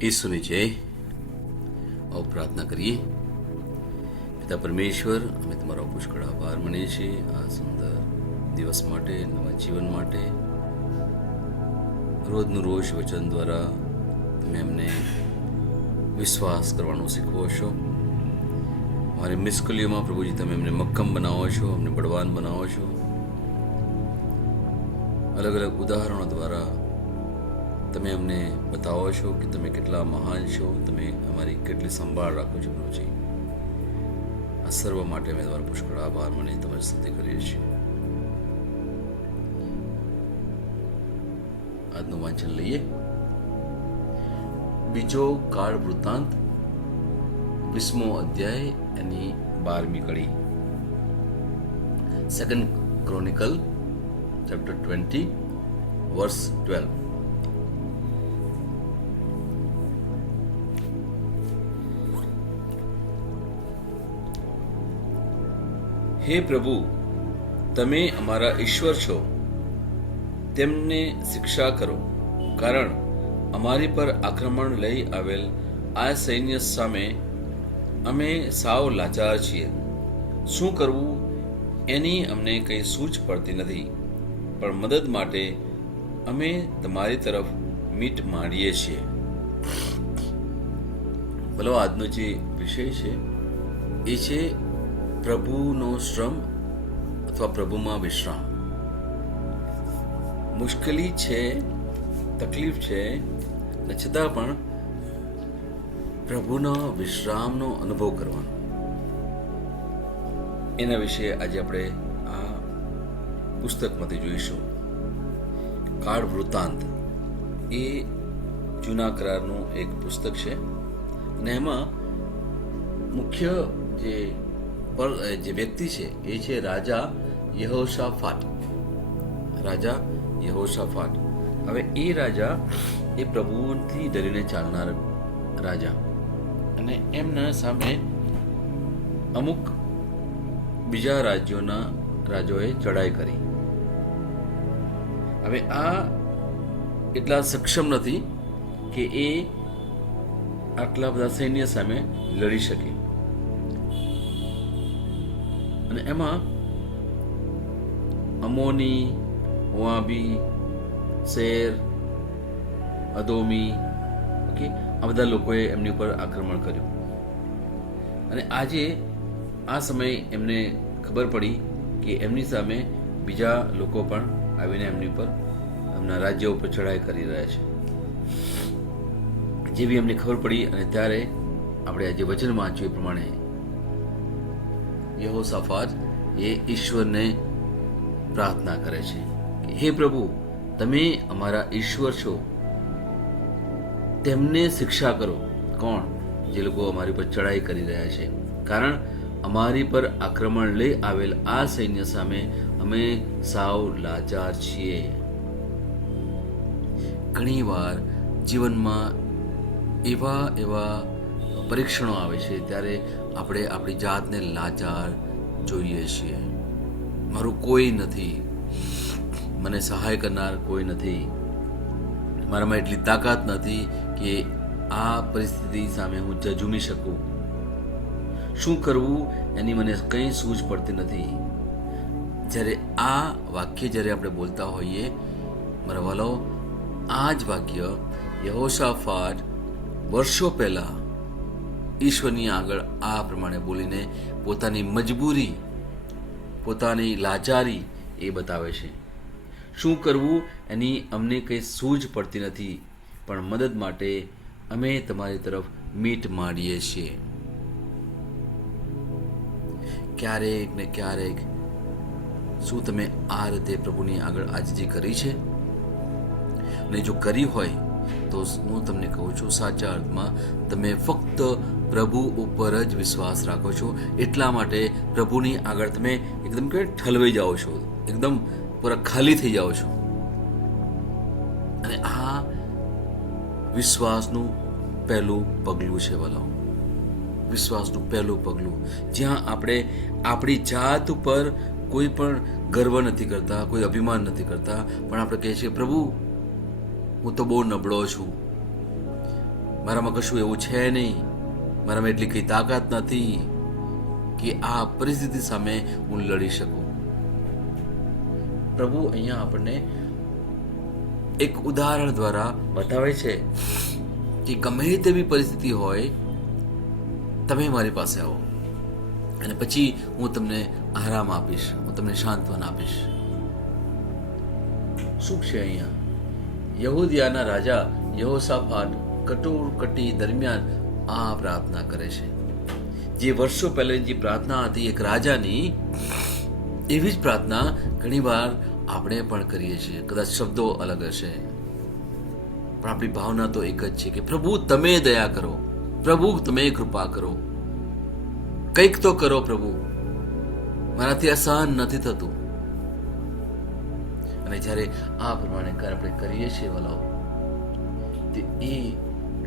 ઈસુની જય. આવો પ્રાર્થના કરીએ. પિતા પરમેશ્વર, અમે તમારો પુષ્કળ આભાર માનીએ છીએ આ સુંદર દિવસ માટે, નવા જીવન માટે. રોજનું રોજ વચન દ્વારા તમે અમને વિશ્વાસ કરવાનું શીખવો છો. અમારી મુશ્કેલીઓમાં પ્રભુજી તમે અમને મક્કમ બનાવો છો, અમને બળવાન બનાવો છો. અલગ અલગ ઉદાહરણો દ્વારા તમે અમને બતાવો છો કે તમે કેટલા મહાન છો, તમે અમારી કેટલી સંભાળ રાખો છો પ્રભુજી. આ સર્વ માટે અમે તમારો પુષ્કળ આભાર માની તમારી સ્તુતિ કરીએ છીએ. આજનું વાંચન લઈએ. બીજો કાળ વૃત્તાંત 20મો અધ્યાય એની 12મી કડી. Second chronicle chapter 20 verse 12. હે પ્રભુ, તમે અમારા ઈશ્વર છો, તેમને શિક્ષા કરો, કારણ અમારી પર આક્રમણ લઈ આવેલ આ સૈન્ય સામે અમે સાવ લાચાર છીએ. શું કરવું એની અમને કંઈ સૂઝ પડતી નથી, પણ મદદ માટે અમે તમારી તરફ મીટ માંડીએ છીએ. ભલો, આજનો જે વિષય છે એ છે પ્રભુનો શ્રમ અથવા પ્રભુમાં વિશ્રામ. મુશ્કેલી છે, તકલીફ છે, ને છતાં પણ પ્રભુના વિશ્રામનો અનુભવ કરવાનો, એના વિશે આજે આપણે આ પુસ્તકમાંથી જોઈશું. કાળ વૃત્તાંત એ જૂના કરારનું એક પુસ્તક છે અને એમાં મુખ્ય જે વ્યક્તિ છે એ છે રાજા યહોશાફાટ. રાજા યહોશાફાટ. હવે એ રાજા એ પ્રભુથી ડરીને ચાલનાર રાજા, અને એમના સામે અમુક બીજા રાજ્યોના રાજાઓએ ચડાઈ કરી. હવે આ એટલા સક્ષમ નથી કે એ આટલા બધા સૈન્ય સામે લડી શકે. અને એમાં અમોની, મોઆબી, શેર, અદોમી, ઓકે, આ બધા લોકોએ એમની ઉપર આક્રમણ કર્યું. અને આજે આ સમયે એમને ખબર પડી કે એમની સામે બીજા લોકો પણ આવીને એમની ઉપર, એમના રાજ્ય ઉપર ચડાઈ કરી રહ્યા છે. જેવી એમને ખબર પડી અને ત્યારે આપણે આજે વચન વાંચ્યું એ પ્રમાણે યહોશાફાટ એ ઈશ્વરને પ્રાર્થના કરે છે કે હે પ્રભુ, તમે અમારા ઈશ્વર છો, તેમને શિક્ષા કરો. કોણ? જે લોકો અમારી પર ચડાઈ કરી રહ્યા છે, કારણ અમારી પર આક્રમણ લઈ આવેલ આ સૈન્ય સામે અમે સાવ લાચાર છીએ. ઘણી વાર જીવનમાં એવા પરીક્ષણો આવે છે ત્યારે આપણે આપણી જાતને લાચાર જોઈએ છીએ. મારું કોઈ નથી, મને સહાય કરનાર કોઈ નથી, મારામાં એટલી તાકાત નથી કે આ પરિસ્થિતિ સામે હું ઝઝૂમી શકું. શું કરવું એની મને કંઈ સૂઝ પડતી નથી. જ્યારે આ વાક્ય જ્યારે આપણે બોલતા હોઈએ મારા વાલો, આ જ વાક્ય યહોશાફાટ વર્ષો પહેલા ઈશ્વરની આગળ આ પ્રમાણે બોલીને પોતાની મજબૂરી, પોતાની લાચારી એ બતાવે છે. શું કરવું એની અમને કંઈ સૂઝ પડતી નથી, પણ મદદ માટે અમે તમારી તરફ મીટ માંડીએ છીએ. ક્યારેક ને ક્યારેક શું તમે આ રીતે પ્રભુની આગળ આજીજી કરી છે? અને જો કરી હોય તો હું તમને કહું છું, સાચા અર્થમાં તમે ફક્ત પ્રભુ ઉપર જ વિશ્વાસ રાખો છો. એટલા માટે પ્રભુની આગળ તમે એકદમ કે ઠલવાઈ જાઓ છો, એકદમ પૂરા ખાલી થઈ જાઓ છો. અને આ વિશ્વાસનું પહેલું પગલું છે વાલાઓ. વિશ્વાસનું પહેલું પગલું, જ્યાં આપણે આપણી જાત ઉપર કોઈ પણ ગર્વ નથી કરતા, કોઈ અભિમાન નથી કરતા, પણ આપણે કહીએ છીએ પ્રભુ હું તો બહુ નબળો છું, મારામાં કશું એવું છે નહીં, મારામાં એટલી કઈ તાકાત નથી કે આ પરિસ્થિતિ સામે હું લડી શકું. પ્રભુ અહીંયા આપણને એક ઉદાહરણ દ્વારા બતાવે છે કે ગમે તેવી પરિસ્થિતિ હોય, તમે મારી પાસે આવો અને પછી હું તમને આરામ આપીશ, હું તમને સાંત્વન આપીશ. શું છે અહીંયા? યહૂદિયાના રાજા યહોશાફાટ કટોકટી દરમિયાન આ પ્રાર્થના કરે છે. જે વર્ષો પહેલા જે પ્રાર્થના હતી એક રાજાની, એવી જ પ્રાર્થના ઘણીવાર આપણે પણ કરીએ છીએ. કદાચ શબ્દો અલગ હશે, પણ આપણી ભાવના તો એક જ છે કે પ્રભુ તમે દયા કરો, પ્રભુ તમે કૃપા કરો, કંઈક તો કરો પ્રભુ, મારાથી આ સહન નથી થતું. અને જ્યારે આ પ્રમાણે આપણે કરીએ છીએ વલાઓ, તે એ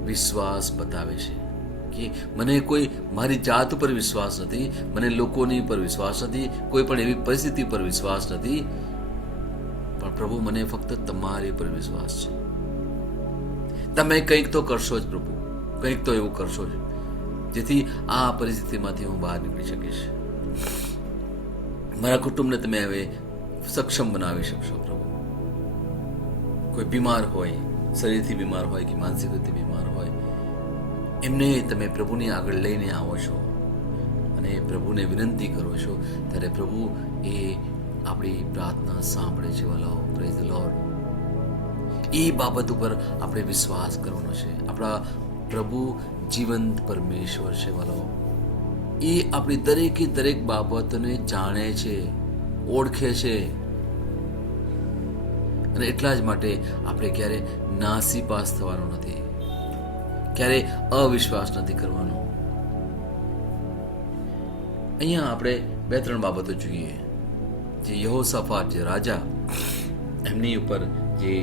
વિશ્વાસ બતાવે છે કે મને કોઈ મારી જાત ઉપર વિશ્વાસ નથી, મને લોકોની પર વિશ્વાસ નથી, કોઈ પણ એવી પરિસ્થિતિ પર વિશ્વાસ નથી, પણ પ્રભુ મને ફક્ત તમારી પર વિશ્વાસ છે. તમે કંઈક તો કરશો જ પ્રભુ, કંઈક તો એવું કરશો જ જેથી આ પરિસ્થિતિમાંથી હું બહાર નીકળી શકીશ. મારા કુટુંબને તમે હવે સક્ષમ બનાવી શકશો પ્રભુ. કોઈ બીમાર હોય, શરીરથી બીમાર હોય કે માનસિક રીતે બીમાર હોય, એમને તમે પ્રભુની આગળ લઈને આવો છો અને પ્રભુને વિનંતી કરો છો, ત્યારે પ્રભુ એ આપણી પ્રાર્થના સાંભળે છે વલાઓ. Praise the Lord. એ બાબત ઉપર આપણે વિશ્વાસ કરવાનો છે. આપણા પ્રભુ જીવંત પરમેશ્વર છે વલાઓ. એ આપણી દરેકે દરેક બાબતોને જાણે છે, ઓળખે છે, અને એટલા જ માટે આપણે ક્યારે નાસીપાસ થવાનું નથી, ક્યારે અવિશ્વાસ નથી કરવાનો. અહીંયા આપણે 2-3 બાબતો જોઈએ. જે યહોશાફાટ જે રાજા, એમની ઉપર જે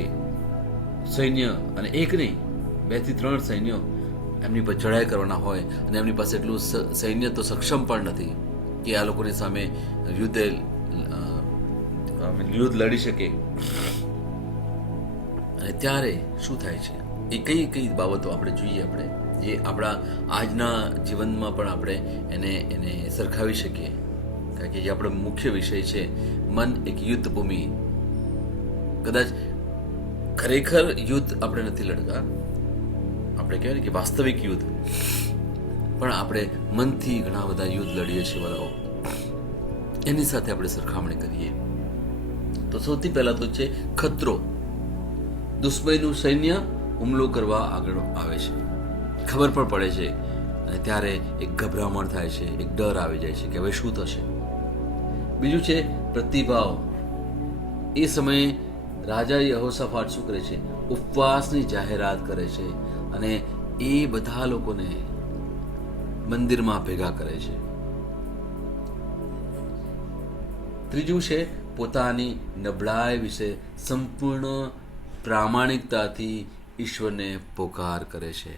સૈન્ય, અને એક નહીં 2 થી 3 સૈન્યો એમની પર ચઢાઈ કરવાના હોય, અને એમની પાસે એટલું સૈન્ય તો સક્ષમ પણ નથી કે આ લોકોની સામે યુદ્ધ લડી શકે. અને ત્યારે શું થાય છે, એ કઈ કઈ બાબતો આપણે જોઈએ, આપણે જે આપણા આજના જીવનમાં પણ આપણે એને સરખાવી શકીએ. કારણ કે જે આપણો મુખ્ય વિષય છે, મન એક યુદ્ધ ભૂમિ. કદાચ ખરેખર યુદ્ધ આપણે નથી લડતા, આપણે કહેવાય ને કે વાસ્તવિક યુદ્ધ, પણ આપણે મનથી ઘણા બધા યુદ્ધ લડીએ છીએ વલાઓ. એની સાથે આપણે સરખામણી કરીએ તો સૌથી પહેલા તો છે ખતરો. દુશ્મનનું સૈન્ય હુમલો કરવા આગળ આવે છે, ખબર પણ પડે છે, અને ત્યારે એક ગભરામણ થાય છે, એક ડર આવી જાય છે કે હવે શું થશે. બીજું છે પ્રતિભાવ. એ સમયે રાજા યહોશાફાટ શું કરે છે? ઉપવાસની જાહેરાત કરે છે અને એ બધા લોકોને મંદિરમાં ભેગા કરે છે. ત્રીજું છે પોતાની નબળાઈ વિશે સંપૂર્ણ પ્રામાણિકતાથી ઈશ્વરને પોકાર કરે છે.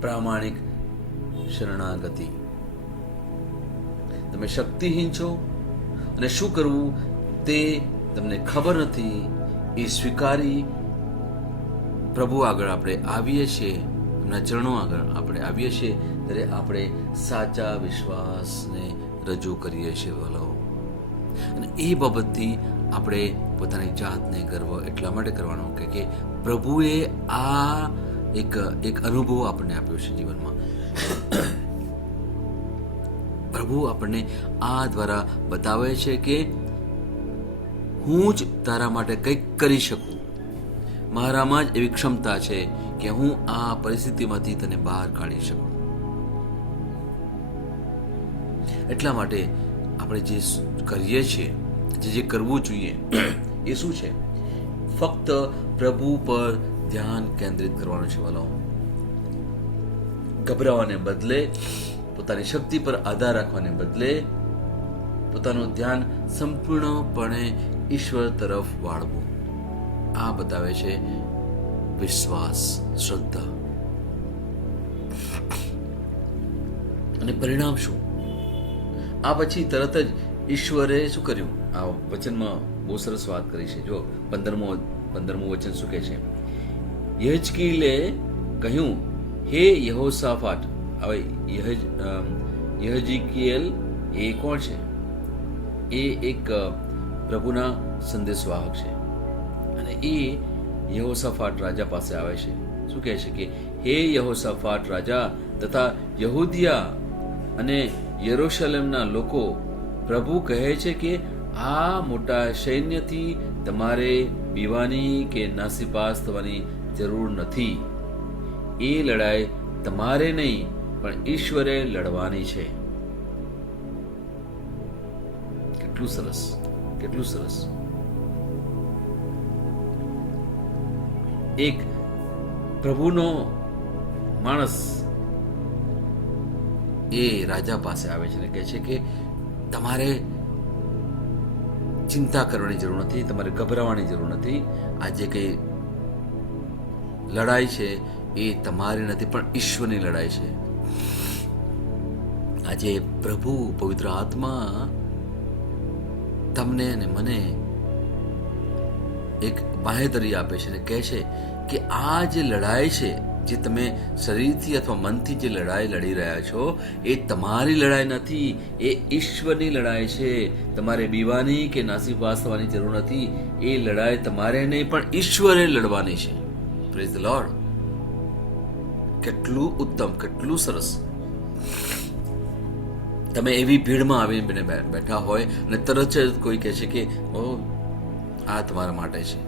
પ્રામાણિક શરણાગતિ. તમે શક્તિહીન છો અને શું કરવું તે તમને ખબર નથી, એ સ્વીકારી પ્રભુ આગળ આપણે આવીએ છીએ, એમના ચરણો આગળ આપણે આવીએ છીએ, ત્યારે આપણે સાચા વિશ્વાસને રજૂ કરીએ છીએ વલાઓ. અને એ બાબતથી આપણે પોતાની જાતને ગર્વ એટલા માટે કરવાનો કે પ્રભુએ આ એક અનુભવ આપણને આપ્યો છે જીવનમાં. પ્રભુ આપણને આ દ્વારા બતાવે છે કે હું જ તારા માટે કંઈક કરી શકું, મારામાં જ એવી ક્ષમતા છે કે હું આ પરિસ્થિતિમાંથી તને બહાર કાઢી શકું. એટલા માટે આપણે જે કરીએ છીએ, જે કરવું જોઈએ, એ શું છે? ફક્ત પ્રભુ પર ધ્યાન કેન્દ્રિત કરવાનું છે વાલો. ગભરાવાને બદલે, પોતાની શક્તિ પર આધાર રાખવાને બદલે પોતાનું ધ્યાન સંપૂર્ણપણે ઈશ્વર તરફ વાળવું. આ બતાવે છે વિશ્વાસ, શ્રદ્ધા. અને પરિણામ શું? આ પછી તરત જ ઈશ્વરે શું કર્યું? આ વચનમાં બહુ સરસ વાત કરી છે. જો 15મો 15મું વચન શું કહે છે? યહેજકીલે કહ્યું, હે યહોશાફાટ. હવે યહેજકીએલ એ કોણ છે? એ એક પ્રભુના સંદેશવાહક છે અને એ યહોશાફાટ રાજા પાસે આવે છે. શું કહે છે કે હે યહોશાફાટ રાજા તથા યહૂદિયા અને યરૂશલેમના લોકો, પ્રભુ કહે છે કે આ મોટા સૈન્યથી તમારે બીવાની કે નાસીપાસ થવાની જરૂર નથી. એ લડાઈ તમારે નહીં પણ ઈશ્વરે લડવાની છે. કેટલું સરસ, કેટલું સરસ. એક પ્રભુનો માણસ એ રાજા પાસે આવે છે અને કહે છે કે તમારે ચિંતા કરવાની જરૂર નથી, તમારે ગભરાવાની જરૂર નથી. આ જે કઈ લડાઈ છે એ તમારી નથી પણ ઈશ્વરની લડાઈ છે. આજે પ્રભુ પવિત્ર આત્મા તમને અને મને એક બાહેધરી આપે છે અને કહે છે કે આ જે લડાઈ છે, જે તમે શરીરથી અથવા મનથી જે લડાઈ લડી રહ્યા છો, એ તમારી લડાઈ નથી, એ ઈશ્વરની લડાઈ છે. તમારે બીવાની કે નાસીપાસ થવાની જરૂર નથી. એ લડાઈ તમારે નહીં પણ ઈશ્વરે લડવાની છે. Praise the lord. કેટલું ઉત્તમ, કેટલું સરસ. તમે એવી ભીડમાં આવીને બેઠા હોય અને તરત જ કોઈ કહે છે કે ઓ આ તમારા માટે છે.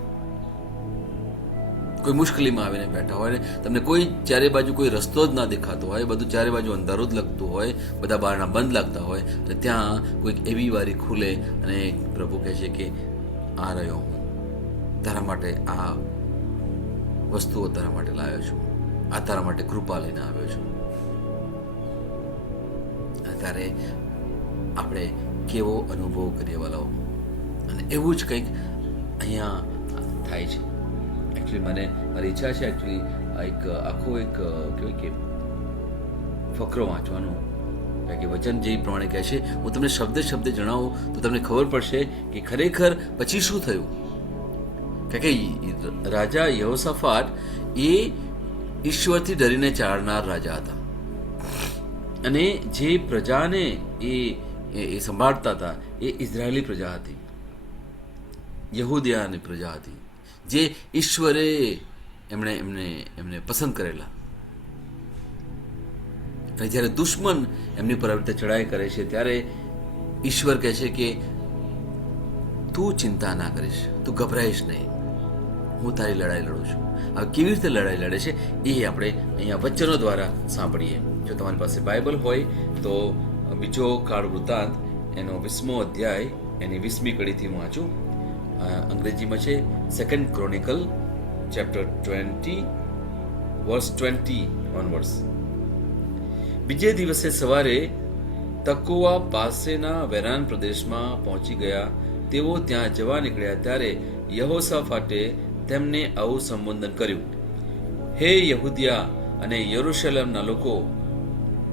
કોઈ મુશ્કેલીમાં આવીને બેઠા હોય ને તમને કોઈ ચારે બાજુ કોઈ રસ્તો જ ના દેખાતો હોય, બધું ચારે બાજુ અંધારું જ લાગતું હોય, બધા બારણા બંધ લાગતા હોય અને ત્યાં કોઈક એવી વારી ખુલે અને પ્રભુ કહે છે કે આ રહ્યો હું, તારા માટે આ વસ્તુઓ તારા માટે લાવ્યો છું, આ તારા માટે કૃપા લઈને આવ્યો છું. ત્યારે આપણે કેવો અનુભવ કરીએ વાલાઓ. અને એવું જ કંઈક અહીંયા થાય છે. એકચ્યુઅલી મારી ઈચ્છા છે એક આખો એક કહેવાય કે ફકરો વાંચવાનો, કારણ કે વચન જે પ્રમાણે કહે છે, હું તમને શબ્દ જણાવું તો તમને ખબર પડશે કે ખરેખર પછી શું થયું. કારણ કે રાજા યહોશાફાટ એ ઈશ્વરથી ડરીને ચાલનાર રાજા હતા અને જે પ્રજાને એ સંભાળતા હતા એ ઇઝરાયેલી પ્રજા હતી, યહૂદિયાની પ્રજા હતી, જે ઈશ્વરે એમને પસંદ કરેલા. અને જ્યારે દુશ્મન એમની પર આવી રીતે ચડાઈ કરે છે ત્યારે ઈશ્વર કહે છે કે તું ચિંતા ના કરીશ, તું ગભરાઈશ નહીં, હું તારી લડાઈ લડું છું. હવે કેવી રીતે લડાઈ લડે છે એ આપણે અહીંયા વચનો દ્વારા સાંભળીએ. જો તમારી પાસે બાઇબલ હોય તો બીજો કાળ વૃત્તાંત એનો 20મો અધ્યાય એની 20મી કડીથી હું વાંચું. અંગ્રેજીમાં છે 2 ક્રોનિકલ ચેપ્ટર 20 વર્સ 20 ઓનવર્ડ્સ. બીજે દિવસે સવારે તકોવા પાસેના વેરાન પ્રદેશમાં પહોંચી ગયા. તેઓ ત્યાં જવા નીકળ્યા ત્યારે યહોશાફાટે તેમને આવું સંબોધન કર્યું, હે યહૂદિયા અને યરૂશલેમના લોકો,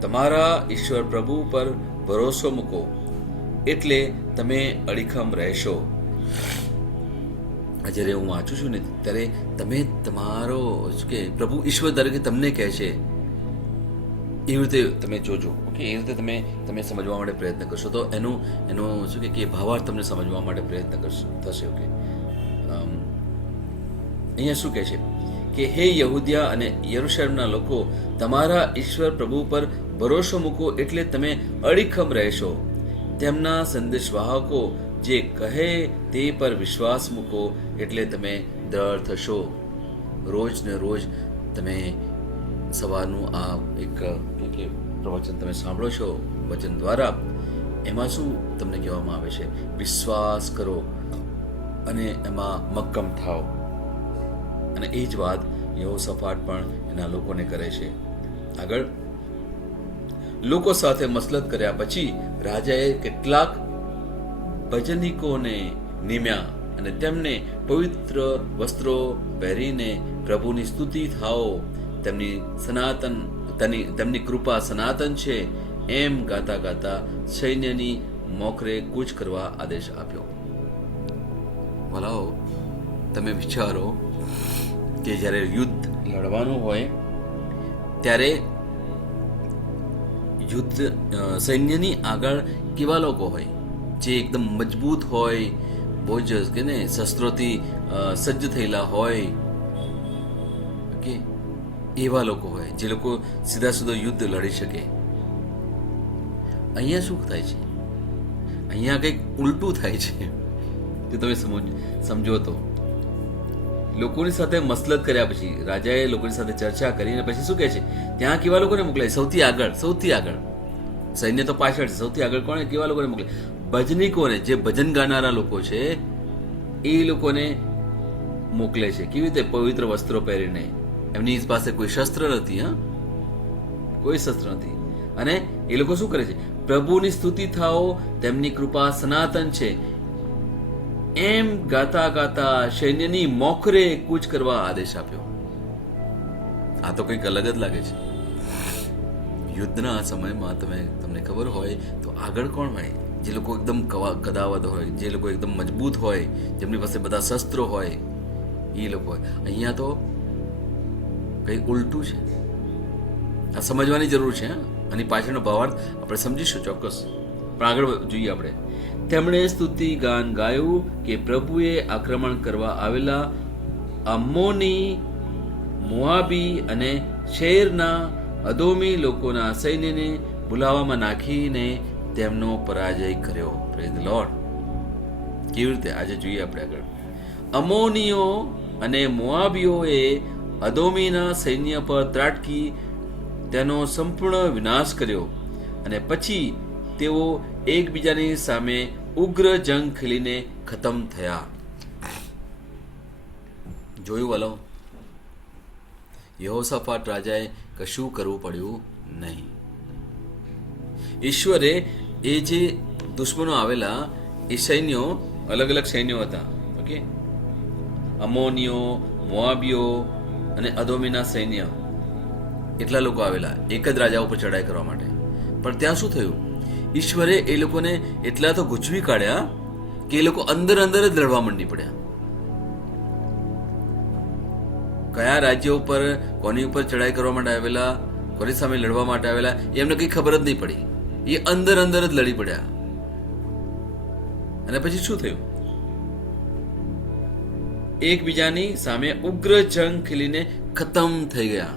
તમારા ઈશ્વર પ્રભુ પર ભરોસો મૂકો, એટલે તમે અડીખમ રહેશો. જ્યારે હું વાંચું છું ને ત્યારે તમે તમારો કે પ્રભુ ઈશ્વર તરીકે તમને કહે છે એવી રીતે તમે જોજો. ઓકે, એ રીતે તમે સમજવા માટે પ્રયત્ન કરશો તો એનો શું કે ભાવાર્થ તમને સમજવા માટે પ્રયત્ન થશે. ઓકે, અહીંયા શું કહે છે કે હે યહૂદિયા અને યરૂશલેમના લોકો, તમારા ઈશ્વર પ્રભુ પર ભરોસો મૂકો એટલે તમે અડીખમ રહેશો. તેમના સંદેશવાહકો જે કહે તે પર વિશ્વાસ મૂકો એટલે તમે દ્રઢ થશો. રોજ ને રોજ તમે સવારનું આ એક પ્રવચન તમે સાંભળો છો વચન દ્વારા. એમાં શું તમને કહેવામાં આવે છે? વિશ્વાસ કરો અને એમાં મક્કમ થાઓ. અને એ જ વાત યહોશાફાટ પણ એના લોકોને કરે છે. આગળ લોકો સાથે મસલત કર્યા પછી રાજાએ કેટલાક ભજનિકોને નિમ્યા અને તેમને પવિત્ર વસ્ત્રો પહેરીને પ્રભુની સ્તુતિ થાઓ, તેમની કૃપા સનાતન છે, એમ ગાતા ગાતા સૈન્યની મોખરે કૂચ કરવા આદેશ આપ્યો. ભલાઓ, તમે વિચારો કે જ્યારે યુદ્ધ લડવાનું હોય ત્યારે યુદ્ધ સૈન્યની આગળ કેવા લોકો હોય, જે એકદમ મજબૂત હોય, બહુ જ કે ને શસ્ત્રોથી સજ્જ થયેલા હોય કે એવા લોકો હોય, જે લોકો સીધા સીધો યુદ્ધ લડી શકે. અહીંયા શું થાય છે? અહીંયા કંઈક ઉલટું થાય છે. જો તમે સમજો તો લોકોની સાથે મસલત કર્યા પછી રાજાએ લોકોની સાથે ચર્ચા કરીને પછી શું કહે છે, ત્યાં કેવા લોકોને મોકલાય? સૌથી આગળ. સૈન્ય તો પાછળ છે, સૌથી આગળ કોને, કેવા લોકોને મોકલાય? ભજનીકોને, જે ભજન ગાનારા લોકો છે એ લોકોને મોકલે છે. કેવી રીતે? પવિત્ર વસ્ત્રો પહેરીને. એમની પાસે કોઈ શસ્ત્ર નથી, કોઈ શસ્ત્ર નથી. અને એ લોકો શું કરે છે? પ્રભુની સ્તુતિ થાઓ, તેમની કૃપા સનાતન છે, એમ ગાતા ગાતા સૈન્યની મોખરે કૂચ કરવા આદેશ આપ્યો. આ તો કંઈક અલગ જ લાગે છે. યુદ્ધના આ સમયમાં તમને ખબર હોય તો આગળ કોણ હોય? જે લોકો એકદમ કદાવત હોય, જે લોકો એકદમ મજબૂત હોય, જેમની પાસે બધા શસ્ત્રો હોય, એ લોકો હોય. અહીંયા તો કંઈક ઉલટું છે. આ સમજવાની જરૂર છે. અને પાછળનો ભાવાર્થ આપણે સમજીશું ચોક્કસ, પણ આગળ જોઈએ આપણે. તેમણે સ્તુતિ ગાન ગાયું કે પ્રભુએ આક્રમણ કરવા આવેલા અમ્મોની, મોઆબી અને શેરના અદોમી લોકોના સૈન્યને બોલાવામાં નાખીને તેમનો પરાજય કર્યો. Praise the lord. કેવી રીતે? આજે જોઈએ આપણે આગળ. અમોનીઓ અને મોઆબીઓએ અદોમીના સૈન્ય પર ત્રાટકી તેનો સંપૂર્ણ વિનાશ કર્યો, અને પછી તેઓ એકબીજાની સામે ઉગ્ર જંગ ખેલીને ખતમ થયા. જોયું વાલો? યહોશાફાટ રાજાએ કશું કરવું પડ્યું નહીં. ઈશ્વરે એ જે દુશ્મનો આવેલા એ સૈન્યો, અલગ અલગ સૈન્યો હતા. ઓકે, અમોનીઓ, મોઆબીઓ અને અદોમીના સૈન્ય, એટલા લોકો આવેલા એક જ રાજા ઉપર ચડાઈ કરવા માટે. પણ ત્યાં શું થયું? ઈશ્વરે એ લોકોને એટલા તો ગૂંચવી કાઢ્યા કે એ લોકો અંદર જ લડવા માંડી પડ્યા. કયા રાજ્ય ઉપર, કોની ઉપર ચડાઈ કરવા માટે આવેલા, કોની સામે લડવા માટે આવેલા, એમને કઈ ખબર જ નહીં પડી. એ અંદર જ લડી પડ્યા. અને પછી શું થયું? એકબીજાની સામે ઉગ્ર જંગ ખેલીને ખતમ થઈ ગયા.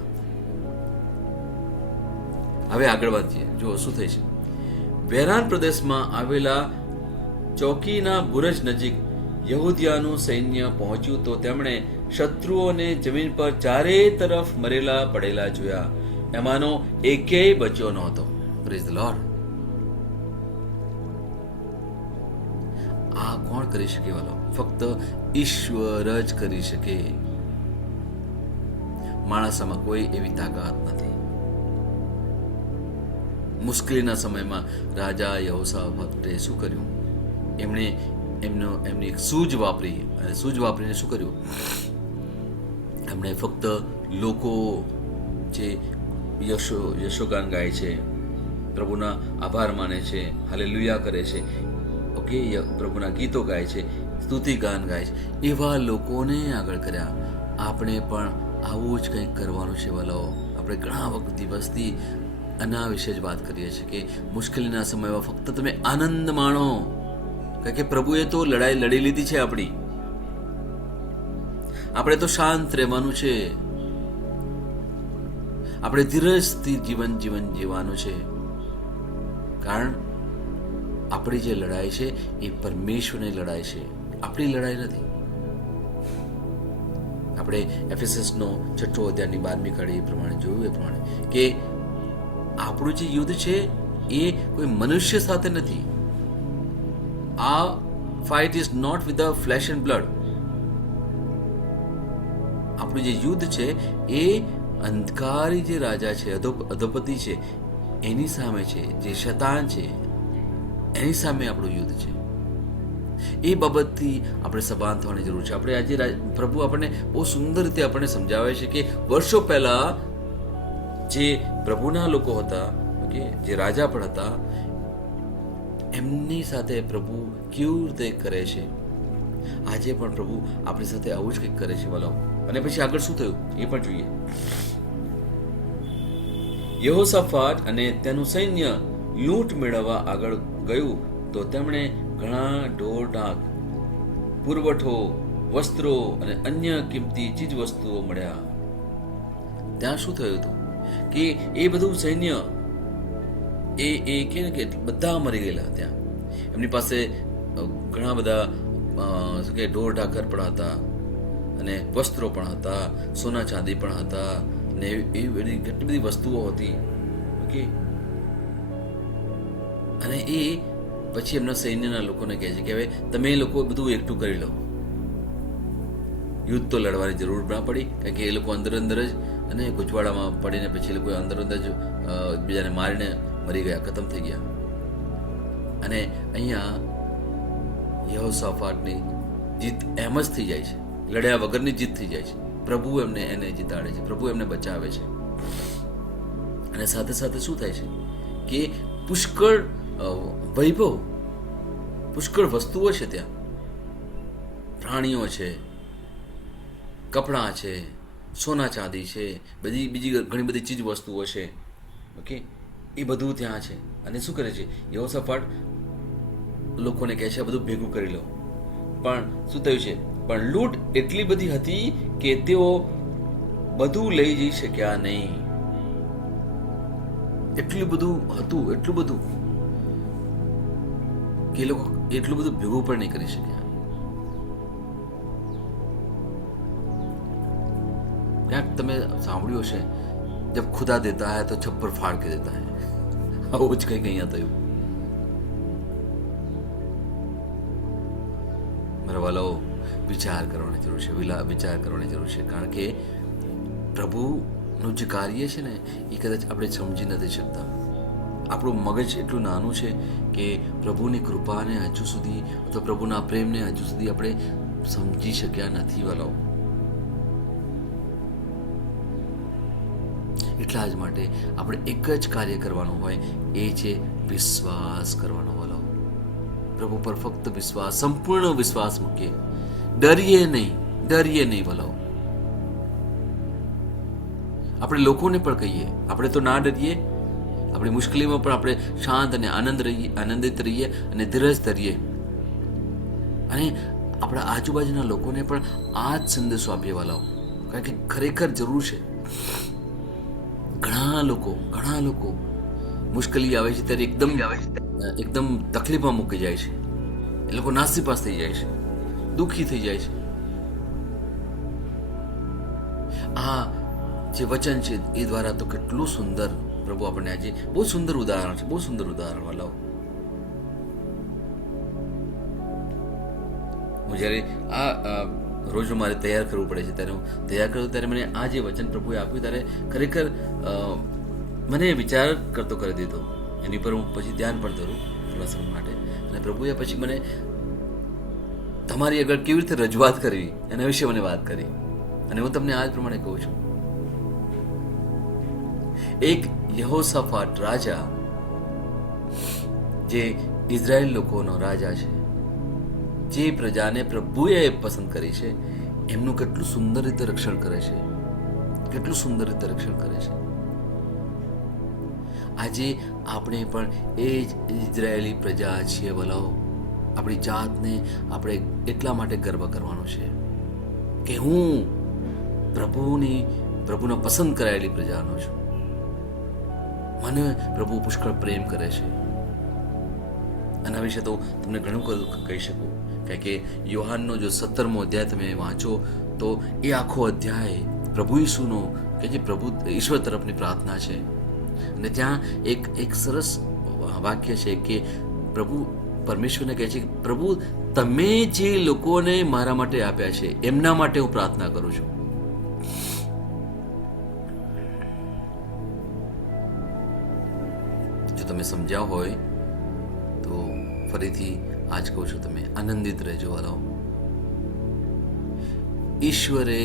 હવે આગળ વધીએ. જો શું થઈ છે. વેરાન પ્રદેશમાં આવેલા ચોકીના બુરજ નજીક યહૂદિયાનું સૈન્ય પહોંચ્યું તો તેમણે શત્રુઓને જમીન પર ચારે તરફ મરેલા પડેલા જોયા. એમાંનો એકેય બચ્યો નહોતો. Praise the lord. આ કોણ કરી શકે વાલો? ફક્ત ઈશ્વર જ કરી શકે. માણસમાં કોઈ એવી તાકાત નથી. મુશ્કેલીના સમયમાં રાજા યહોશાફાટે શું કર્યું? એમની એક સૂઝ વાપરી, અને સૂઝ વાપરીને શું કર્યું? એમણે ફક્ત લોકો જે યશોગાન ગાય છે, પ્રભુના આભાર માને છે, હાલેલુયા કરે છે, ઓકે, પ્રભુના ગીતો ગાય છે, સ્તુતિ ગાન ગાય છે, એવા લોકોને આગળ કર્યા. આપણે પણ આવું જ કંઈક કરવાનું છે વાલાઓ. આપણે ઘણા વખત દિવસથી આના વિશે જ વાત કરીએ છીએ કે મુશ્કેલીના સમયમાં ફક્ત તમે આનંદ માણો, કારણ કે પ્રભુએ તો લડાઈ લડી લીધી છે આપણી. આપણે તો શાંત રહેવાનું છે. આપણે ધીરજથી જીવન જીવવાનું છે. કારણ આપણી જે લડાઈ છે એ પરમેશ્વરની લડાઈ છે, આપણી લડાઈ નથી. આપણે એફેસસનો 6 અધ્યાયની 12મી કડી પ્રમાણે જોયું એ પ્રમાણે કે આપણું જે યુદ્ધ છે એ કોઈ મનુષ્ય સાથે નથી. આ fight is not with the flesh and blood. આપણું જે યુદ્ધ છે એ અંધકારી જે રાજા છે, અધોપતિ છે, એની સામે છે, જે શૈતાન છે એની સામે આપણું યુદ્ધ છે. એ બાબતથી આપણે સભાન થવાની જરૂર છે. આપણે આજે પ્રભુ આપણને બહુ સુંદર રીતે આપણને સમજાવે છે કે વર્ષો પહેલા જે પ્રભુના લોકો હતા, ઓકે, જે રાજા પણ હતા, એમની સાથે પ્રભુ કેવી રીતે કરે છે, આજે પણ પ્રભુ આપણી સાથે આવું જ કંઈક કરે છે વાલાઓ. અને પછી આગળ શું થયું એ પણ જોઈએ. યહોશાફાટ અને તેનું સૈન્ય લૂંટ મેળવવા આગળ ગયું તો તેમણે ઘણા ઢોર ઢાક, પુરવઠો, વસ્ત્રો અને અન્ય કિંમતી ચીજ વસ્તુઓ મળ્યા. ત્યાં શું થયું હતું કે એ બધું સૈન્ય એ કે ને કે બધા મરી ગયેલા. ત્યાં એમની પાસે ઘણા બધા શું કે ઢોર ઢાકર પણ હતા અને વસ્ત્રો પણ હતા, સોના ચાંદી પણ હતા ને એવી બધી કેટલી બધી વસ્તુઓ હતી. ઓકે, અને એ પછી એમના સૈન્યના લોકોને કહે છે કે હવે તમે લોકો બધું એકઠું કરી લો. યુદ્ધ તો લડવાની જરૂર ના પડી, કારણ કે એ લોકો અંદર અંદર જ અને ગૂંચવાડામાં પડીને પછી એ લોકો અંદર અંદર જ બીજાને મારીને મરી ગયા, ખતમ થઈ ગયા. અને અહીંયા યહોશાફાટની જીત એમ જ થઈ જાય છે, લડ્યા વગરની જીત થઈ જાય છે. પ્રભુ એને જીતાડે છે, પ્રભુ એમને બચાવે છે. અને સાથે સાથે શું થાય છે કે પુષ્કળ વૈભવ, પુષ્કળ વસ્તુઓ છે ત્યાં, પ્રાણીઓ છે, કપડાં છે, સોના ચાંદી છે, બીજી ઘણી બધી ચીજ વસ્તુઓ છે. ઓકે, એ બધું ત્યાં છે. અને શું કરે છે યહોશાફાટ? લોકોને કહે છે આ બધું ભેગું કરી લો. પણ શું થયું છે? પણ લૂંટ એટલી બધી હતી કે તેઓ બધું લઈ જઈ શક્યા નહીં. એટલું બધું હતું, એટલું બધું કે એ લોકો એટલું બધું ભેગું પણ નહીં કરી શક્યા. ક્યાંક તમે સાંભળ્યું હશે, જબ ખુદા દેતા હૈ તો છપ્પર ફાડ કે દેતા હૈ. આવું જ કંઈક અહીંયા થયું. મારા વાલો, વિચાર કરવાની જરૂર છે, વિચાર કરવાની જરૂર છે. કારણ કે પ્રભુનું જે કાર્ય છે ને એ કદાચ આપણે સમજી નથી શકતા. આપણું મગજ એટલું નાનું છે કે પ્રભુની કૃપાને હજુ સુધી અથવા પ્રભુના પ્રેમને હજુ સુધી આપણે સમજી શક્યા નથી વાલાઓ. એટલા જ માટે આપણે એક જ કાર્ય કરવાનું હોય, એ છે વિશ્વાસ કરવાનો વાલાઓ. પ્રભુ પર ફક્ત વિશ્વાસ, સંપૂર્ણ વિશ્વાસ મૂકીએ. ડરીએ નહીં વાલાઓ. આપણે લોકોને પણ કહીએ, આપણે તો ના ડરીએ. આપણી મુશ્કેલીમાં પણ આપણે શાંત અને આનંદિત રહીએ અને ધીરજ ધરીએ. અને આપણા આજુબાજુના લોકોને પણ આ જ સંદેશો આપીએ વાલાઓ. કારણ કે ખરેખર જરૂર છે. ઘણા લોકો મુશ્કેલી આવે છે ત્યારે એકદમ તકલીફમાં મૂકી જાય છે. એ લોકો નાસીપાસ થઈ જાય છે, દુઃખી થઈ જાય છે. આ જે વચન છે એ દ્વારા તો કેટલું સુંદર પ્રભુ આપણને આજે બહુ સુંદર ઉદાહરણ છે, બહુ સુંદર ઉદાહરણ વાલાઓ. હું જ્યારે આ રોજ મારે તૈયાર કરવું પડે છે, ત્યારે હું તૈયાર કરું ત્યારે મને આ જે વચન પ્રભુએ આપ્યું ત્યારે ખરેખર મને વિચાર કરતો કરી દીધો. એની પર હું પછી ધ્યાન પણ ધરું થોડા સમય માટે. અને પ્રભુએ પછી મને તમારી આગળ કેવી રીતે રજૂઆત કરવી એના વિશે મને વાત કરી. અને હું તમને આ જ પ્રમાણે કહું છું, એક યહોશાફાટ રાજા, જે ઇઝરાયેલ લોકોનો રાજા છે, જે પ્રજાને પ્રભુએ પસંદ કરી છે, એમનું કેટલું સુંદર રીતે રક્ષણ કરે છે, કેટલું સુંદર રીતે રક્ષણ કરે છે. આજે આપણે પણ એ જ ઇઝરાયેલી પ્રજા છીએ વલાઓ. આપણી જાતને આપણે એટલા માટે ગર્વ કરવાનો છે કે હું પ્રભુનો પસંદ કરાયેલી પ્રજાનો છું. મને પ્રભુ પુષ્કળ પ્રેમ કરે છે. આના વિશે તો તમને ઘણું કહી શકું. કારણ કે યોહાનનો જો 17મો અધ્યાય તમે વાંચો તો એ આખો અધ્યાય પ્રભુ ઈસુનો કે જે પ્રભુ ઈશ્વર તરફની પ્રાર્થના છે. અને ત્યાં એક સરસ વાક્ય છે કે પ્રભુ પરમેશ્વરને કહે છે કે પ્રભુ તમે જે લોકોને મારા માટે આપ્યા છે એમના માટે હું પ્રાર્થના કરું છું. જો તમે સમજ્યા હોય તો ફરીથી આજ કહું છું, તમે આનંદિત રહેજો વાલાઓ. ઈશ્વરે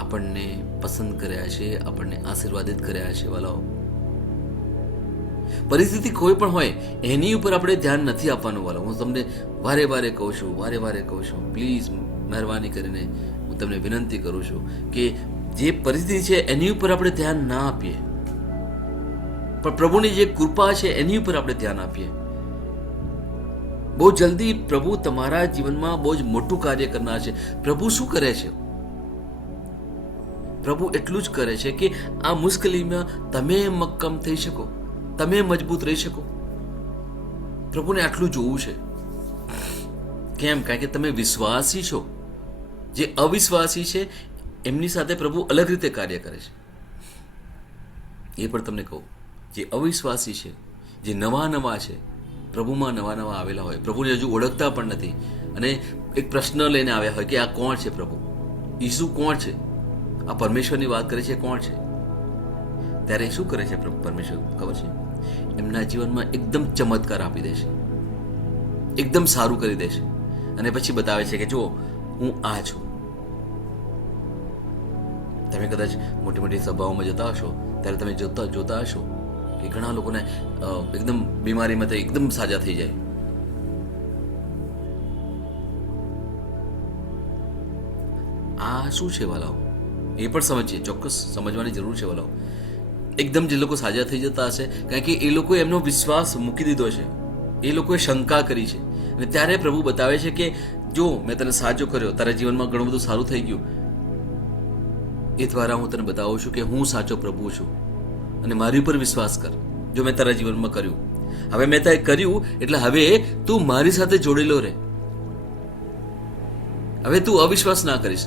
આપણને પસંદ કર્યા છે, આપણને આશીર્વાદિત કર્યા છે વાલાઓ. પરિસ્થિતિ કોઈ પણ હોય એની ઉપર આપણે ધ્યાન નથી આપવાનું વાલો. હું તમને વારે વારે કહું છું, પ્લીઝ મહેરબાની કરીને હું તમને વિનંતી કરું છું કે જે પરિસ્થિતિ છે એની ઉપર આપણે ધ્યાન ના આપીએ, પણ પ્રભુની જે કૃપા છે એની ઉપર આપણે ધ્યાન આપીએ. બહુ જલ્દી પ્રભુ તમારા જીવનમાં બહુ જ મોટું કાર્ય કરનાર છે. પ્રભુ શું કરે છે? પ્રભુ એટલું જ કરે છે કે આ મુશ્કેલીમાં તમે મક્કમ થઈ શકો, તમે મજબૂત રહી શકો. પ્રભુને આટલું જોવું છે. કેમ? કારણ કે તમે વિશ્વાસી છો. જે અવિશ્વાસી છે એમની સાથે પ્રભુ અલગ રીતે કાર્ય કરે છે. એ પણ તમને કહું, જે અવિશ્વાસી છે, જે નવા છે, પ્રભુમાં નવા આવેલા હોય, પ્રભુને હજુ ઓળખતા પણ નથી, અને એક પ્રશ્ન લઈને આવ્યા હોય કે આ કોણ છે? પ્રભુ ઈસુ કોણ છે? આ પરમેશ્વરની વાત કરે છે, કોણ છે? ત્યારે શું કરે છે પરમેશ્વર ખબર છે? એમના જીવનમાં એકદમ ચમત્કાર આપી દેશે, એકદમ સારું કરી દેશે, અને પછી બતાવે છે કે જો હું આ છું. તમે કદાચ મોટી મોટી સભાઓમાં જતા હશો ત્યારે તમે જોતા હશો કે ઘણા લોકોને એકદમ બીમારીમાં તો એકદમ સાજા થઈ જાય. આ શું છે વાલાઓ? એ પણ સમજીએ, ચોક્કસ સમજવાની જરૂર છે વાલાઓ. એકદમ જે લોકો સાજા થઈ જતા હશે કારણ કે એ લોકોએ એમનો વિશ્વાસ મૂકી દીધો છે, એ લોકોએ શંકા કરી છે, અને ત્યારે પ્રભુ બતાવે છે કે જો મેં તને સાજો કર્યો, તારા જીવનમાં ઘણું બધું સારું થઈ ગયું, એ દ્વારા હું તને બતાવું છું કે હું સાચો પ્રભુ છું, અને મારી ઉપર વિશ્વાસ કર. જો મેં તારા જીવનમાં કર્યું, હવે મેં તે કર્યું એટલે હવે તું મારી સાથે જોડેલો રહે. હવે તું અવિશ્વાસ ના કરીશ,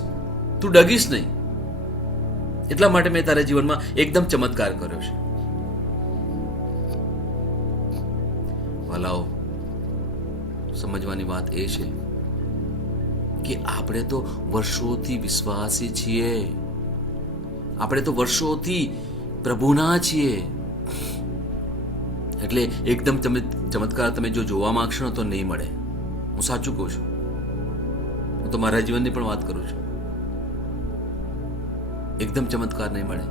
તું ડગીશ નહીં. એટલા માટે મેં તારા જીવનમાં એકદમ ચમત્કાર કર્યો છે. વાલાઓ, સમજવાની વાત એ છે કે આપણે તો વર્ષોથી વિશ્વાસી છીએ, આપણે તો વર્ષોથી પ્રભુના છીએ. એટલે એકદમ ચમત્કાર તમે જો જોવા માંગશો ને તો નહીં મળે. હું સાચું કહું છું, હું તો મારા જીવનની પણ વાત કરું છું. એકદમ ચમત્કાર નહીં મળે.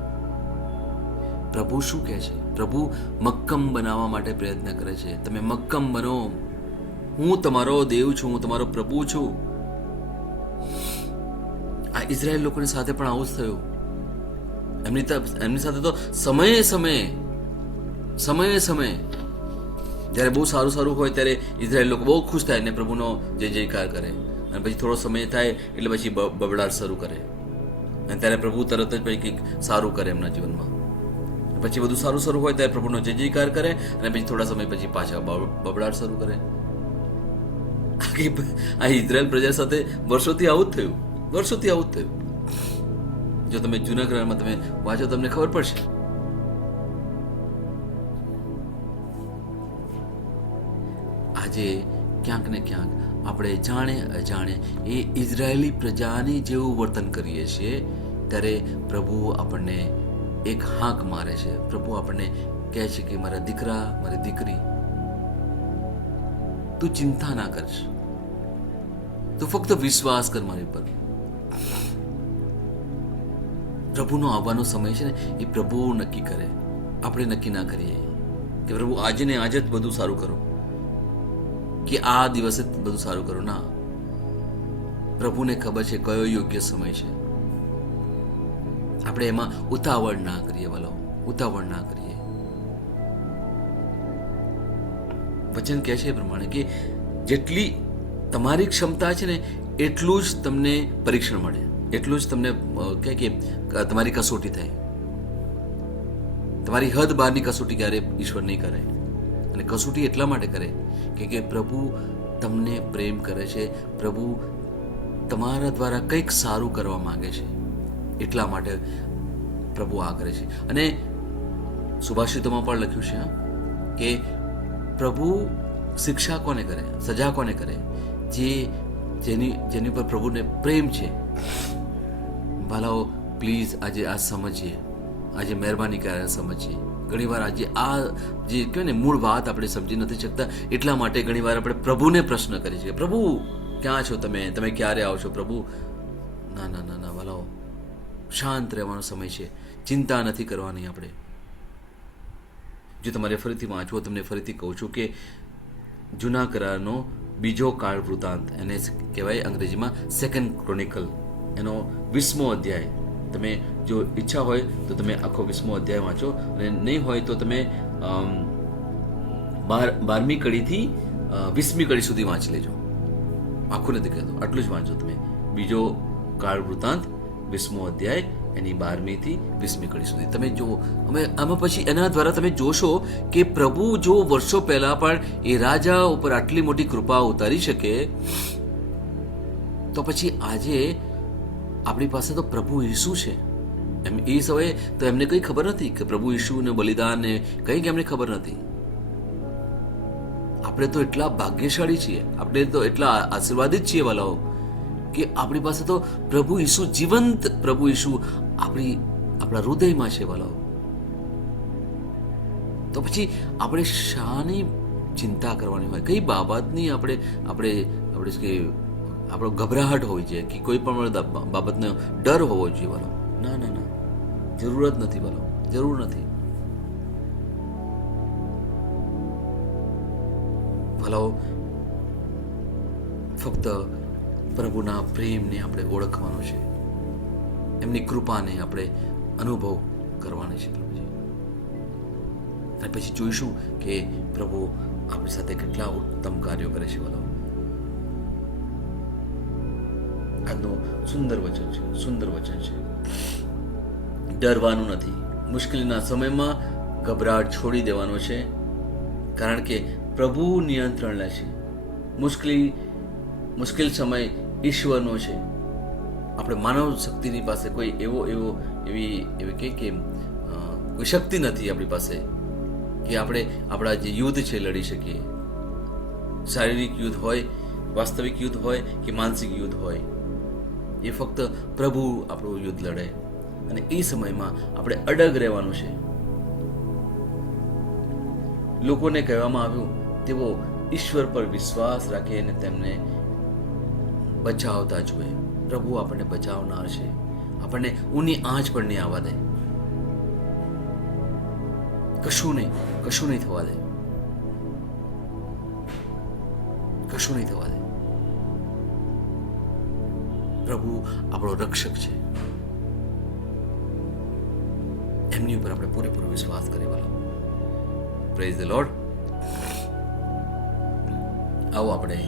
પ્રભુ શું કહે છે? પ્રભુ મક્કમ બનાવવા માટે પ્રયત્ન કરે છે. તમે મક્કમ બનો. હું તમારો દેવ છું, હું તમારો પ્રભુ છું. આ ઇઝરાયેલ લોકોની સાથે પણ આવું જ થયું. એમની સાથે તો સમયે સમયે જ્યારે બહુ સારું હોય ત્યારે ઇઝરાયેલ લોકો બહુ ખુશ થાય ને પ્રભુનો જય જયકાર કરે, અને પછી થોડો સમય થાય એટલે પછી બબડાટ શરૂ કરે, અને ત્યારે પ્રભુ તરત જ પછી કંઈક સારું કરે એમના જીવનમાં. પછી બધું સારું હોય ત્યારે પ્રભુનો જય જયકાર કરે, અને પછી થોડા સમય પછી પાછા બબડાટ શરૂ કરે. આ ઇઝરાયેલ પ્રજા સાથે વર્ષોથી આવું જ થયું. જો તમે જૂના કરારમાં તમે વાંચો તમને ખબર પડશે. આજે ક્યાંક ને ક્યાંક આપણે જાણે અજાણે એ ઇઝરાયેલી પ્રજાની જેવું વર્તન કરીએ છીએ. ત્યારે પ્રભુ આપણને એક હાંક મારે છે. પ્રભુ આપણને કહે છે કે મારા દીકરા, મારી દીકરી, તું ચિંતા ના કરશ, તું ફક્ત વિશ્વાસ કર મારી પર. પ્રભુનો આવવાનો સમય છે ને એ પ્રભુ નક્કી કરે, આપણે નક્કી ના કરીએ કે પ્રભુ આજે ને આજે જ બધું સારું કરો, કે આ દિવસે જ બધું સારું કરો. ના, પ્રભુને ખબર છે કયો યોગ્ય સમય છે. આપણે એમાં ઉતાવળ ના કરીએ વાલો, ઉતાવળ ના કરીએ. વચન કહે છે એ પ્રમાણે કે જેટલી તમારી ક્ષમતા છે ને એટલું જ તમને પરીક્ષણ મળે, એટલું જ તમને કે તમારી કસોટી થાય. તમારી હદ બહારની કસોટી ક્યારે ઈશ્વર નહીં કરે. અને કસોટી એટલા માટે કરે કે પ્રભુ તમને પ્રેમ કરે છે, પ્રભુ તમારા દ્વારા કંઈક સારું કરવા માંગે છે, એટલા માટે પ્રભુ આ કરે છે. અને સુભાષિતોમાં પણ લખ્યું છે કે પ્રભુ શિક્ષા કોને કરે, સજા કોને કરે? જેની પર પ્રભુને પ્રેમ છે. ભાલાઓ, પ્લીઝ આજે આ સમજીએ, આજે મહેરબાની કરીને સમજીએ. ઘણીવાર આજે આ જે કહેવાય ને મૂળ વાત આપણે સમજી નથી શકતા, એટલા માટે ઘણીવાર આપણે પ્રભુને પ્રશ્ન કરીએ છીએ, પ્રભુ ક્યાં છો તમે ક્યારે આવશો પ્રભુ? ના વાલાઓ, શાંત રહેવાનો સમય છે, ચિંતા નથી કરવાની. આપણે જો તમારે ફરીથી વાંચવો, તમને ફરીથી કહું છું કે જૂના કરારનો બીજો કાળ વૃતાંત, એને કહેવાય અંગ્રેજીમાં સેકન્ડ ક્રોનિકલ, એનો 20મો અધ્યાય. તમે જો ઈચ્છા હોય તો તમે આખો 20મો અધ્યાય વાંચો, અને નહીં હોય તો તમે 12મી કડીથી 20મી કડી સુધી વાંચી લેજો. આખું નથી કહેતો, આટલું જ વાંચો તમે. બીજો કાળ વૃતાંત 20મો અધ્યાય, એની 12મી થી 20મી કડી સુધી તમે જુઓ. આમાં પછી એના દ્વારા તમે જોશો કે પ્રભુ જો વર્ષો પહેલા પણ એ રાજા ઉપર આટલી મોટી કૃપા ઉતારી શકે, તો પછી આજે આપણી પાસે તો પ્રભુ ઈસુ છે. એમ એ સમયે તો એમને કંઈ ખબર નથી કે પ્રભુ ઈસુ ને બલિદાન ને કંઈ એમને ખબર નથી. આપણે તો એટલા ભાગ્યશાળી છીએ, આપણે તો એટલા આશીર્વાદિત છીએ વાલાઓ, કે આપણી પાસે તો પ્રભુ ઈસુ, જીવંત પ્રભુ ઈસુ આપણા હૃદયમાં છે વાલાઓ. તો પછી આપણે શાની ચિંતા કરવાની હોય, કઈ બાબતની આપણે આપણો ગભરાહટ હોય છે, કે કોઈ પણ બાબતનો ડર હોવો જોઈએ વાલો? ના ના ના, જરૂરત નથી વાલો, જરૂર નથી વાલાઓ. ફક્ત પ્રભુના પ્રેમને આપણે ઓળખવાનો છે, એમની કૃપાને આપણે અનુભવ કરવાનો છે પ્રભુજી. અને પછી જોઈશું કે પ્રભુ આપણી સાથે કેટલા ઉત્તમ કાર્યો કરે છે વાલાઓ. આજનું સુંદર વચન છે, સુંદર વચન છે. ડરવાનું નથી, મુશ્કેલીના સમયમાં ગભરાટ છોડી દેવાનો છે, કારણ કે પ્રભુ નિયંત્રણ લે છે. મુશ્કેલ સમય ઈશ્વરનો છે. આપણે માનવ શક્તિની પાસે કોઈ એવી કે કોઈ શક્તિ નથી આપણી પાસે કે આપણે આપણા જે યુદ્ધ છે લડી શકીએ. શારીરિક યુદ્ધ હોય, વાસ્તવિક યુદ્ધ હોય કે માનસિક યુદ્ધ હોય, એ ફક્ત પ્રભુ આપણું યુદ્ધ લડે. અને એ સમયમાં આપણે અડગ રહેવાનું છે. લોકોને કહેવામાં આવ્યું તેઓ ઈશ્વર પર વિશ્વાસ રાખે અને તેમને બચાવતા જુએ. પ્રભુ આપણને બચાવનાર છે, આપણને ઊની આંચ પણ નહીં આવવા દે. કશું નહીં થવા દે, કશું નહીં થવા દે. પ્રભુ આપણો રક્ષક છે, એમની ઉપર આપણે પૂરેપૂરો વિશ્વાસ કરીએ વાલો. Praise the lord. આવો આપણે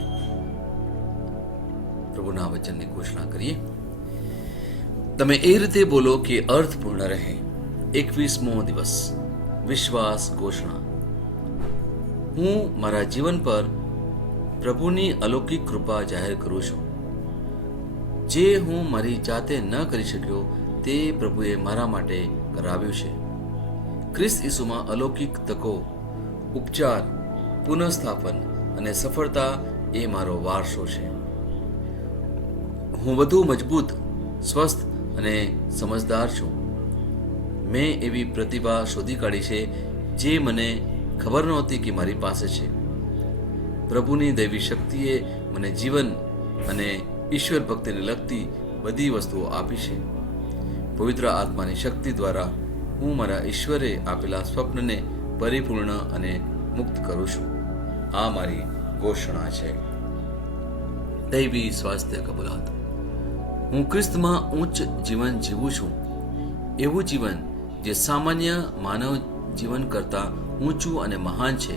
પ્રભુના વચનની ઘોષણા કરીએ. તમે એ રીતે બોલો કે અર્થપૂર્ણ રહે. 21મો દિવસ, વિશ્વાસ ઘોષણા. હું મારા જીવન પર પ્રભુની અલૌકિક કૃપા જાહેર કરું છું. જે હું મારી જાતે ન કરી શક્યો તે પ્રભુએ મારા માટે કરાવ્યું છે. ખ્રિસ્ત ઈસુમાં અલૌકિક તકો, ઉપચાર, પુનઃસ્થાપન અને સફળતા એ મારો વારસો છે. હું વધુ મજબૂત, સ્વસ્થ અને સમજદાર છું. મેં એવી પ્રતિભા શોધી કાઢી છે જે મને ખબર નહોતી કે મારી પાસે છે. પ્રભુની દૈવી શક્તિએ મને જીવન અને ઈશ્વર ભક્તિને લગતી બધી વસ્તુઓ આપી છે. પવિત્ર આત્માની શક્તિ દ્વારા હું મારા ઈશ્વરે આપેલા સ્વપ્નને પરિપૂર્ણ અને મુક્ત કરું છું. આ મારી ઘોષણા છે. દૈવી સ્વાસ્થ્ય કબૂલાત. હું ખ્રિસ્તમાં ઉચ્ચ જીવન જીવું છું, એવું જીવન જે સામાન્ય માનવ જીવન કરતાં ઊંચું અને મહાન છે.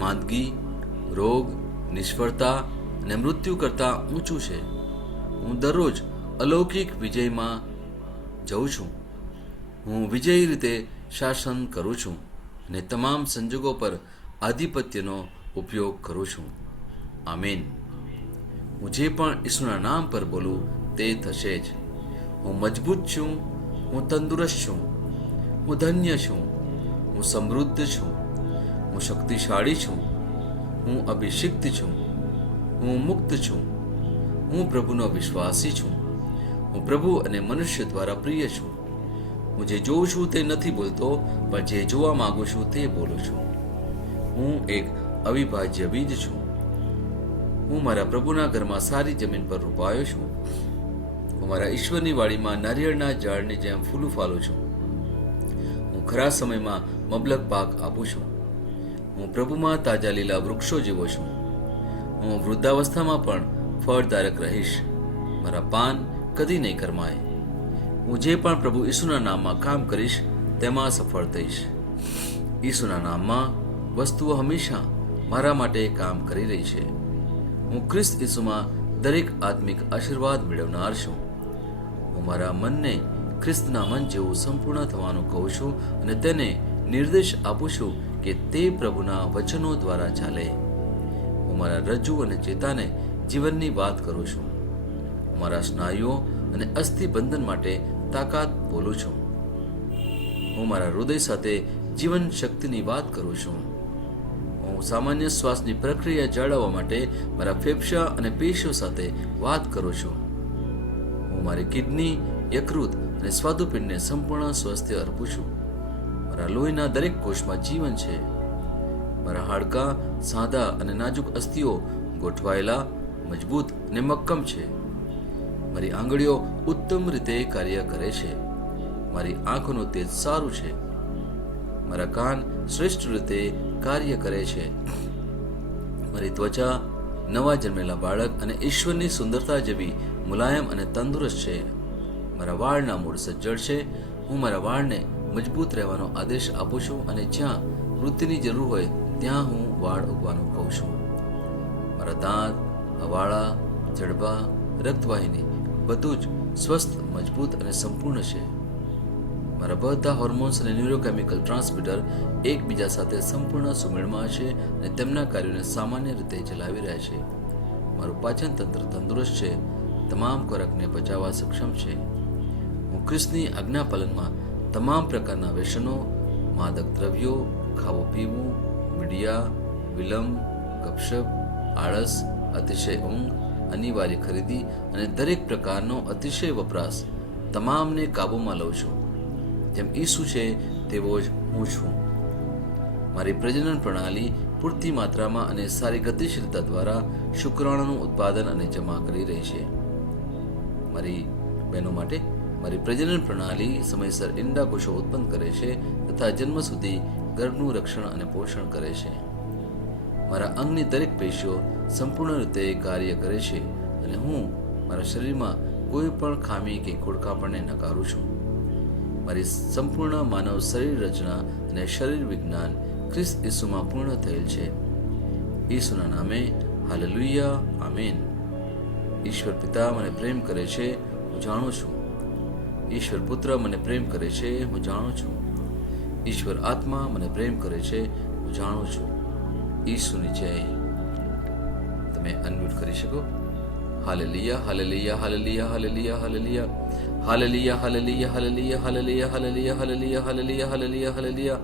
માંદગી, રોગ, નિષ્ફળતા અને મૃત્યુ કરતાં ઊંચું છે. હું દરરોજ અલૌકિક વિજયમાં જઉં છું. હું વિજયી રીતે શાસન કરું છું અને તમામ સંજોગો પર આધિપત્યનો ઉપયોગ કરું છું. આમીન. હું જે પણ ઈસુના નામ પર બોલું તે થશે જ. હું મજબૂત છું, હું તંદુરસ્ત છું, હું ધન્ય છું, હું સમૃદ્ધ છું, હું શક્તિશાળી છું, હું અભિષિક્ત છું, હું મુક્ત છું, હું પ્રભુનો વિશ્વાસી છું, હું પ્રભુ અને મનુષ્ય દ્વારા પ્રિય છું. હું જે જોઉં છું તે નથી બોલતો, પણ જે જોવા માંગુ છું તે બોલું છું. હું એક અવિભાજ્ય બીજ છું. હું મારા પ્રભુના ઘરમાં સારી જમીન પર રોપાયો છું. હું મારા ઈશ્વરની વાડીમાં નારિયેળના ઝાડની જેમ ફૂલું ફાલું છું. હું ખરા સમયમાં મબલક પાક આપું છું. હું પ્રભુમાં તાજા લીલા વૃક્ષો જેવો છું. હું વૃદ્ધાવસ્થામાં પણ ફળદાયક રહીશ. મારા પાન કદી નહીં કરમાય. હું જે પણ પ્રભુ ઈસુના નામમાં કામ કરીશ તેમાં સફળ થઈશ. ઈસુના નામમાં વસ્તુઓ હંમેશા મારા માટે કામ કરી રહી છે. હું ખ્રિસ્ત ઈસુમાં દરેક આત્મિક આશીર્વાદ મેળવનાર છું. હું મારા મનને ખ્રિસ્તના મન જેવું સંપૂર્ણ થવાનું કહું છું અને તેને નિર્દેશ આપું છું કે તે પ્રભુના વચનો દ્વારા ચાલે. હું મારા રજ્જુ અને ચેતાને જીવનની વાત કરું છું. હું મારા સ્નાયુઓ અને અસ્થિબંધન માટે તાકાત બોલું છું. હું મારા હૃદય સાથે જીવન શક્તિની વાત કરું છું. હું સામાન્ય શ્વાસની પ્રક્રિયા જાળવવા માટે મારા ફેફસા અને પેશીઓ સાથે વાત કરું છું. હું મારી કિડની, યકૃત અને સ્વાદુપિંડને સંપૂર્ણ સ્વાસ્થ્ય અર્પું છું. મારા લોહીના દરેક કોષમાં જીવન છે. મારા હાડકાં સાદા અને નાજુક અસ્થિઓ ગોઠવાયેલા, મજબૂત અને મક્કમ છે. મારી આંગળીઓ ઉત્તમ રીતે કાર્ય કરે છે. મારી આંખોનું તેજ સારું છે. મારા કાન શ્રેષ્ઠ રીતે કાર્ય કરે છે. મારી ત્વચા નવા જન્મેલા બાળક અને ઈશ્વરની સુંદરતા જેવી મુલાયમ અને તંદુરસ્ત છે. મારા વાળના મૂળ સજ્જડ છે. હું મારા વાળને મજબૂત રહેવાનો આદેશ આપું છું અને જ્યાં વૃદ્ધિની જરૂર હોય ત્યાં હું વાળ ઉગવાનું કહું છું. મારા દાંત, હવાળા, જડબા, રક્તવાહિની બધું જ સ્વસ્થ, મજબૂત અને સંપૂર્ણ છે. મારા બધા હોર્મોન્સ અને ન્યુરોકેમિકલ ટ્રાન્સમીટર એકબીજા સાથે સંપૂર્ણ સુમેળમાં છે અને તેમના કાર્યોને સામાન્ય રીતે ચલાવી રહ્યા છે. મારું પાચન તંત્ર તંદુરસ્ત છે. તમામ ખોરાકને પચાવવા સક્ષમ છે. હું ખ્રિસ્તની આજ્ઞાપાલનમાં તમામ પ્રકારના વ્યસનો, માદક દ્રવ્યો, ખાવું પીવું, મીડિયા, વિલંબ, ગપશપ, આળસ, અતિશય ઊંઘ, અનિવાર્ય ખરીદી અને દરેક પ્રકારનો અતિશય વપરાશ તમામને કાબૂમાં લઉં છું. જેમ ઈસુ છે તેવો જ હું છું. મારી પ્રજનન પ્રણાલી પૂરતી માત્રામાં અને સારી ગતિશીલતા દ્વારા શુક્રાણુનું ઉત્પાદન અને જમા કરી રહી છે. મારી બહેનો માટે મારી પ્રજનન પ્રણાલી સમયસર ઈંડા કોષો ઉત્પન્ન કરે છે તથા જન્મ સુધી ગર્ભનું રક્ષણ અને પોષણ કરે છે. મારા અંગની દરેક પેશીઓ સંપૂર્ણ રીતે કાર્ય કરે છે અને હું મારા શરીરમાં કોઈ પણ ખામી કે ખોડખાપણને નકારું છું. મારી સંપૂર્ણ માનવ શરીર રચના અને શરીર વિજ્ઞાન ખ્રિસ્ત ઈસુમાં પૂર્ણ થયેલ છે. ઈસુના નામે હાલેલુયા, આમેન. ઈશ્વર પિતા મને પ્રેમ કરે છે, હું જાણું છું. ઈશ્વર પુત્ર મને પ્રેમ કરે છે, હું જાણું છું. ઈશ્વર આત્મા મને પ્રેમ કરે છે, હું જાણું છું. ઈસુની જય. તમે અનમ્યુટ કરી શકો. Hallelujah, hallelujah, hallelujah, hallelujah, hallelujah, hallelujah, hallelujah, hallelujah, hallelujah, hallelujah, hallelujah, hallelujah, hallelujah, hallelujah.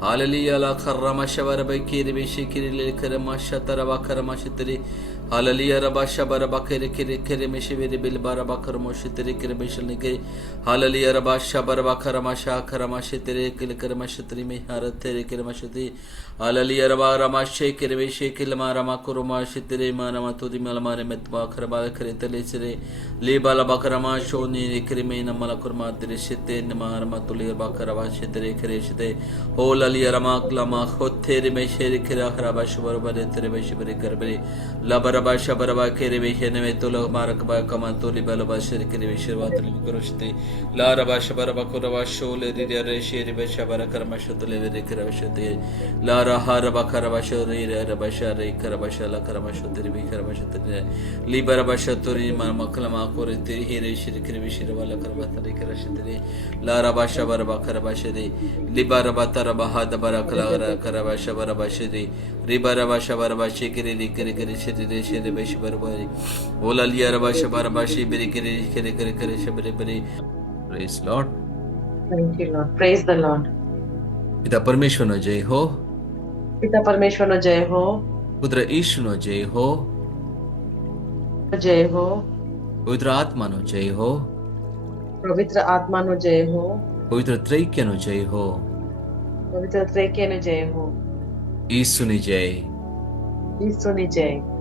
Hallelujah la karama shabara by kiri be shikiri le karama shatara karama shitri. Hallelujah rabba shabara bakere kiri kiri me shiviri bil baraba karamo shitri kiri be shalnike. Hallelujah rabba shabara bakarama shakarama shitri kiri karama shitri me haratere karama shitri. Hallelujah rabba rama shekiri be shekil marama kuruma shitri marama tudi malamare metba karaba kare tele sire. Le bala bakarama shoni kiri me namala kurma dire shite namarama tuli bakaraba shitri kiri shite. Hola Liya Ramak Lama Hotere Mesheri Kira Haraba Shabarabare Terebe Shibari Karbari Labaraba Shabaraba Kerebe Heneme Tula Marakaba Kamantuli Balaba Sheri Kiri Shirvatri Kurushti Laraba Shabaraba Kurava Shole Ridia Sheri Beshabara Karamashatule Kiravashati Lara Haraba Karavashari Rabashari Karavashala Karamashatri Karamashatri Libarabashaturi Mamaklama Kuriti Hiri Shiri Kirivishiravala Karavatari Karashatri Lara Bashabaraba Karavashari Libarabatara Bahadabara Kala Karavasha Barabashiri Ribarabasha Barabashi Kiri Kiri Kiri Shiri Shiri Beshibarabari Ola Liarabasha Barabashi Biri Kiri Kiri Kiri Kiri Shabari. Praise Lord. Thank you, Lord. Praise the Lord. पिता परमेश्वर no जय हो. पिता परमेश्वर no जय हो. पुत्र issue no जय हो. जय हो. पवित्र आत्मा नो जय हो. पवित्र आत्मा नो जय हो. पवित्र त्रैक्य नो जय हो. पवित्र त्रैक्य नो जय हो. ईशु ની જય. ईशु ની जय.